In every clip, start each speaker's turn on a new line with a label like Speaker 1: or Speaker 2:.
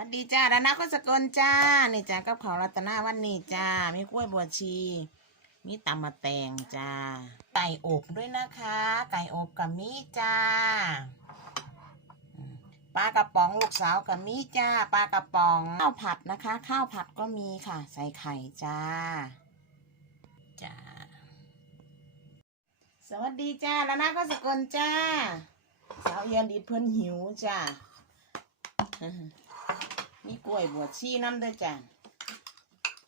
Speaker 1: วัสดีจ้าดานาก็สกลจ้า นี่จ้ากับของรัตนาวันนี้จ้า มีกล้วยบวชชี มีตำมะแตงจ้า ไก่อบด้วยนะคะ ไก่อบกับมีจ้า ปลากระป๋องลูกสาวกับมีจ้า ปลากระป๋อง ข้าวผัดนะคะ ข้าวผัดก็มีค่ะ ใส่ไข่จ้า จ้า สวัสดีจ้าดานาก็สกลจ้า สาวเอียนดีดเพิ่นหิวจ้า มีกล้วยบวชชีน้ำด้วยจ้ะ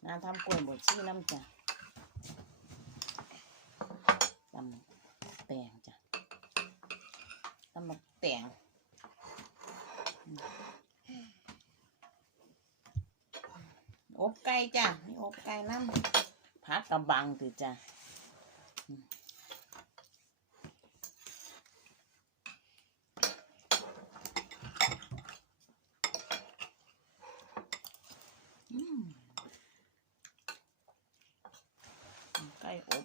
Speaker 1: นาทำกล้วยบวชชีน้ำจ้ะตำแตงจ้ะตำมะแตงอบไก่จ้ะมีอบไก่น้ำผักกระบังตือจ้ะ ไก่อบ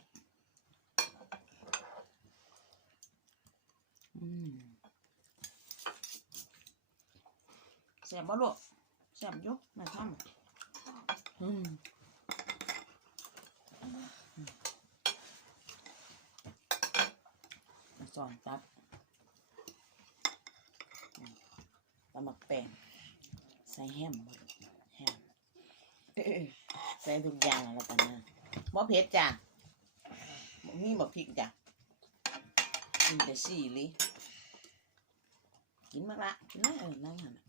Speaker 1: อืมแซ่บบ่ลูกแซ่บอยุกแม่ทำอืมสอนตัดอืมตำหมักแตงใส่แฮมบ่ลูกแฮมเอ้ยใส่ทุกอย่างแล้วกันนะบ่เผ็ดจ้ะบ่ มีบ่พริกจ้ะกินแต่สี่ลิกินมากละกินเลยเออนั่งหันน่ะ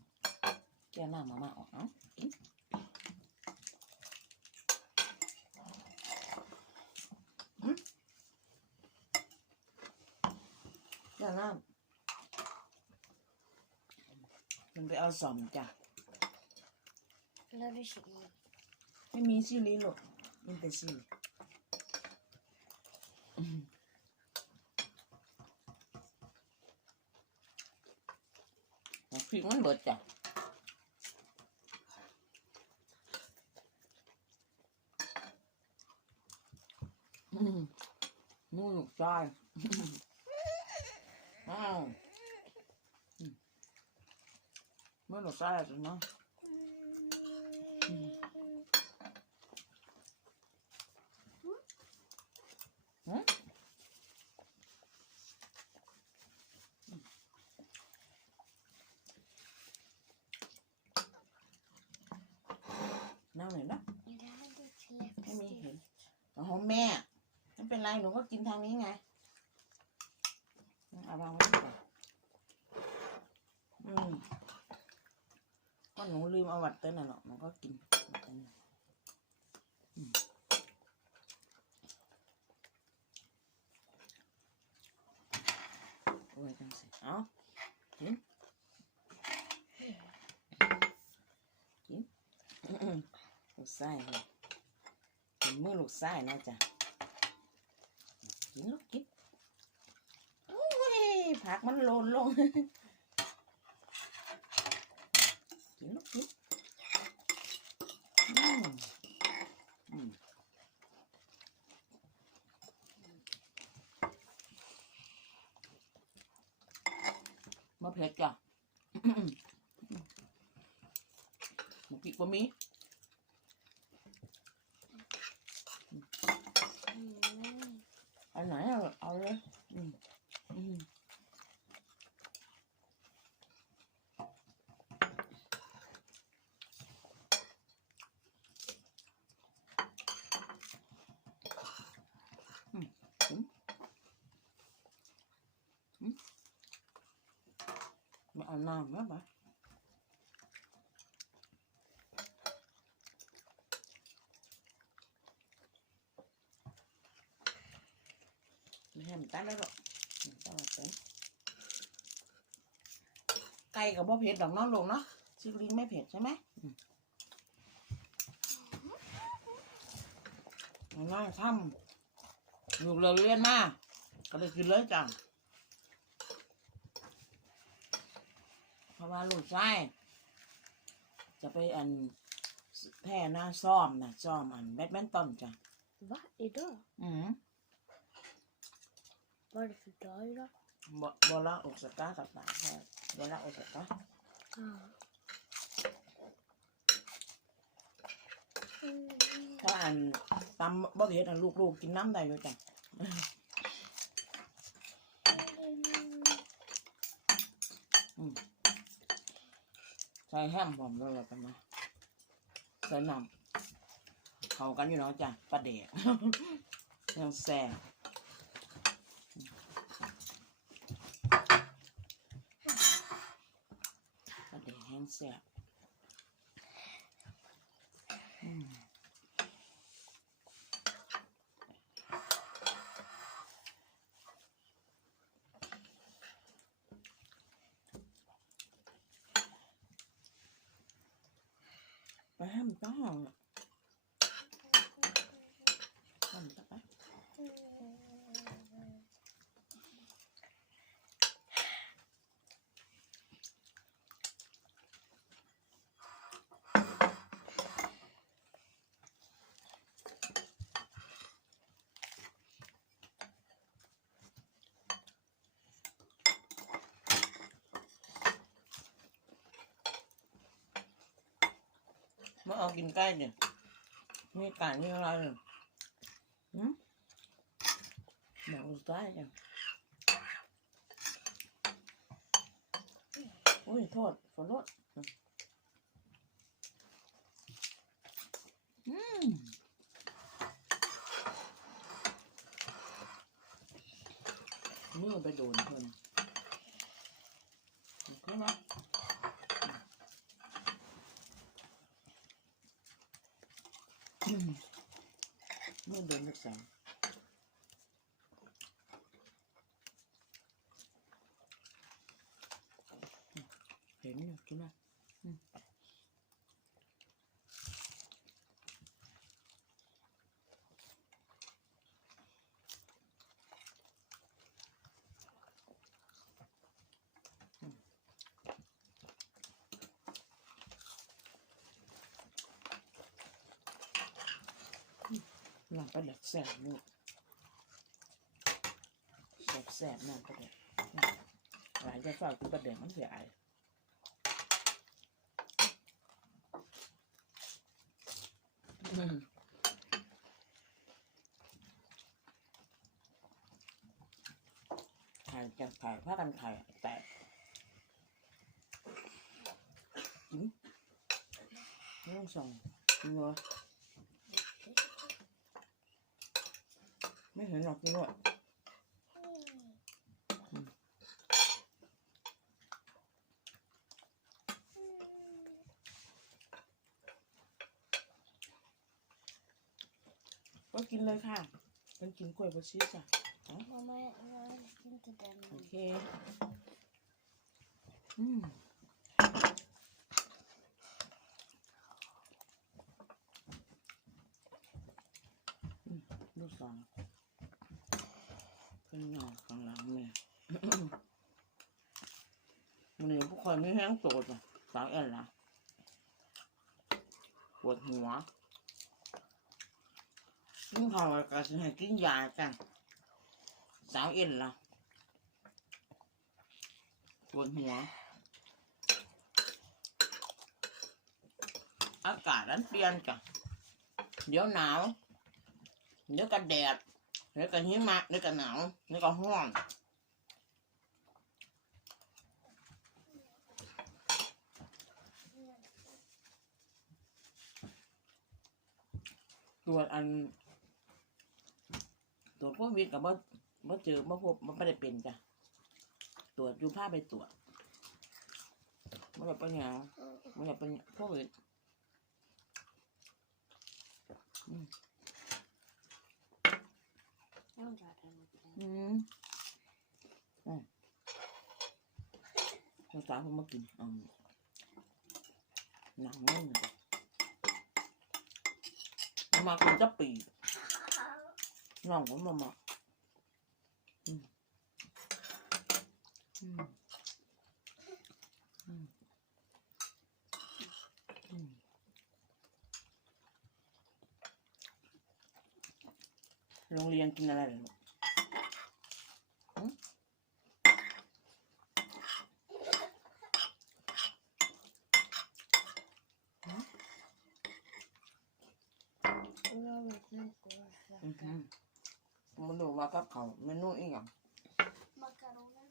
Speaker 1: แก้วน้ำมามาออกเอ้ากินอืมแก้วน้ำมันไปเอาสอมจ้ะ
Speaker 2: แล้วดูสิ
Speaker 1: ไม่มีซิลิหรอกมีแต่ซิลิอืมเอา พริกมันเบิดจ้ะอืมมูลูกชายอ้าวอืมมูลูกชายจ้ะเนาะ นั่งไหนอยนะไม่มีเห็นโอ้โหแม่ไม่เป็นไรหนูก็กินทางนี้ไงเอาวางไว้ก่อนอืมก็หนูลืมเอาวัดเต้นน่ะหรอกหนูก็กินวัดเต้นน่ะอืมโอ้ยจังสิเอากินกินอื้อๆลู กไส้เลยกินมือลูกไส้นะจ๊ะกินลูกกินโอ้ยผักมันโลนลง กินลูกกินอืมอืมมาเผ็ดจ้ะหมูกิบะมี
Speaker 2: อืม
Speaker 1: อันไหนเอาเอาเลยอืมอืมอืมอืมอืมไม่ เอาน้ำนะปะไม่ให้มันตันแล้วหรอกอืมต้องเอาไปไก่กับบ่เผ็ดดอกเน้องลงเนาะชิคลิงไม่เผ็ดใช่ไหมอืมเอาน้อยทำลูกเราเรียนมาก็เลยกินเลยจ้ะาว่าลูกชายจะไปอันแพ้หน้าซ้อมนะซ้อมอันแบดมินตันจ้ะ
Speaker 2: Va? Idag?
Speaker 1: อืม
Speaker 2: Vad är det för dag
Speaker 1: บอลาโอซาก้ากับตางแพ้บอลาโอซาก้า
Speaker 2: Ja.
Speaker 1: ถ้าอันตำบอเห็ดอันลูกๆกกินน้ำได้อยู่จ้ะ ส่แฮมพร้อมแล้วแล้วกันนะใส่น้ำเข้ากันอยู่เนาะจ้ะประเดกยังแซ่บประเดกแห้งแซ่บอืม ไปห้ามต้องห้ามต้องไป มาเอากินใกล้เนี่ยมีไก่มีอะไรเนี่ยหืมบอกลูกใกล้จ้ะโอ้ยโทษขอโทษอืมมือไปโดนเพิ่นเข้ามา อืม เมื่อเดินนักษาเห็นอยู่กินไหมอืมอืม ลองไปเด็กแสบลูกแสบแสบนั่นประเด็กหลายจะฝากกินประเด็กมันเสียไอายอืมถ่ายกันถ่ผ้ากันถ่ายแต่อืมไม่ต้องส่งจริงเงอ ไม่เห็นหรอกจริงด้วยก็กินเลยค่ะเป็นกินกล้วยบดชีสจ้ะ
Speaker 2: Mama, jag vet inte den.
Speaker 1: โอเคอืมอืมลูกสอง เป็นหยอกข้างหลังแม่มันนี่พวกคอยไม่แห้งโตจ้ะสาวแอนล่ะปวดหัวนี่เขาก็จะให้กินยาจ้ะสาวเอ็นล่ะปวดหัว อากาศนั้นเปลี่ยนจ้ะเดี๋ยวหนาว เดี๋ยวก็แดด เดี๋ยวก็หิมะเดี๋ยวก็หนาวเดี๋ยวก็ห้อนตรวจอันตรวจโควิดกับว่าว่าเจอว่าพบมันไม่ได้เป็นจ้ะตรวจอยู่ผ้าไปตรวจไม่ได้เป็นยังไม่ได้เป็นโควิด
Speaker 2: Jag undrar den.
Speaker 1: อืมอืมภาษาผมมากินอืมหนังนั่นน่ะเอามากินจะปีน้องผมมามาอืมอืมอืมอืม โรงเรียนกินอะไรเหรอลูก
Speaker 2: Och jag
Speaker 1: อืมมันดูว่ากับเขาวเมนูอีกอย่าง
Speaker 2: Makaroner.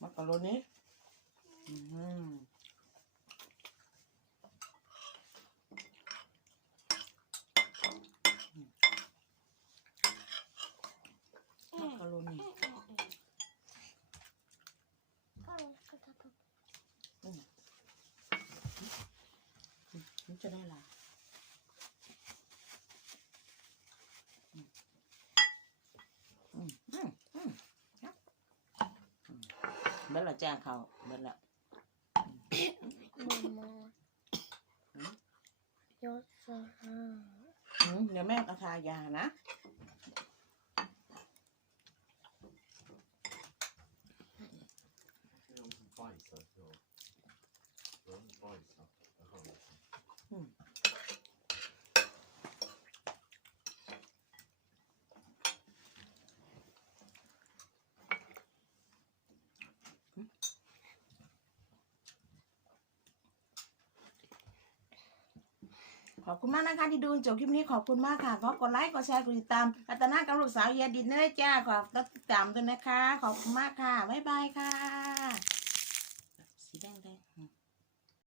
Speaker 1: มักกะโรนีอืม มักกะโรนี
Speaker 2: Kolla, ska ta på.
Speaker 1: มันจะได้ละอืมอืมอืมครับอืมเบิ้ ลละจ้าเขาเบิ้ลละ
Speaker 2: Mamma.
Speaker 1: Mm.
Speaker 2: Jag sa här.
Speaker 1: อืมเดี๋ยวแม่กระทายานะ ขอบคุณมากนะคะที่ดูจบคลิปนี้ขอบคุณมากค่ะขอกดไลค์กดแชร์กดติดตามรัตนากับลูกสาวเยียดินเนอร์จ้าขอติดตามด้วยนะคะ ขอบคุณมากค่ะ บ๊ายบายค่ะ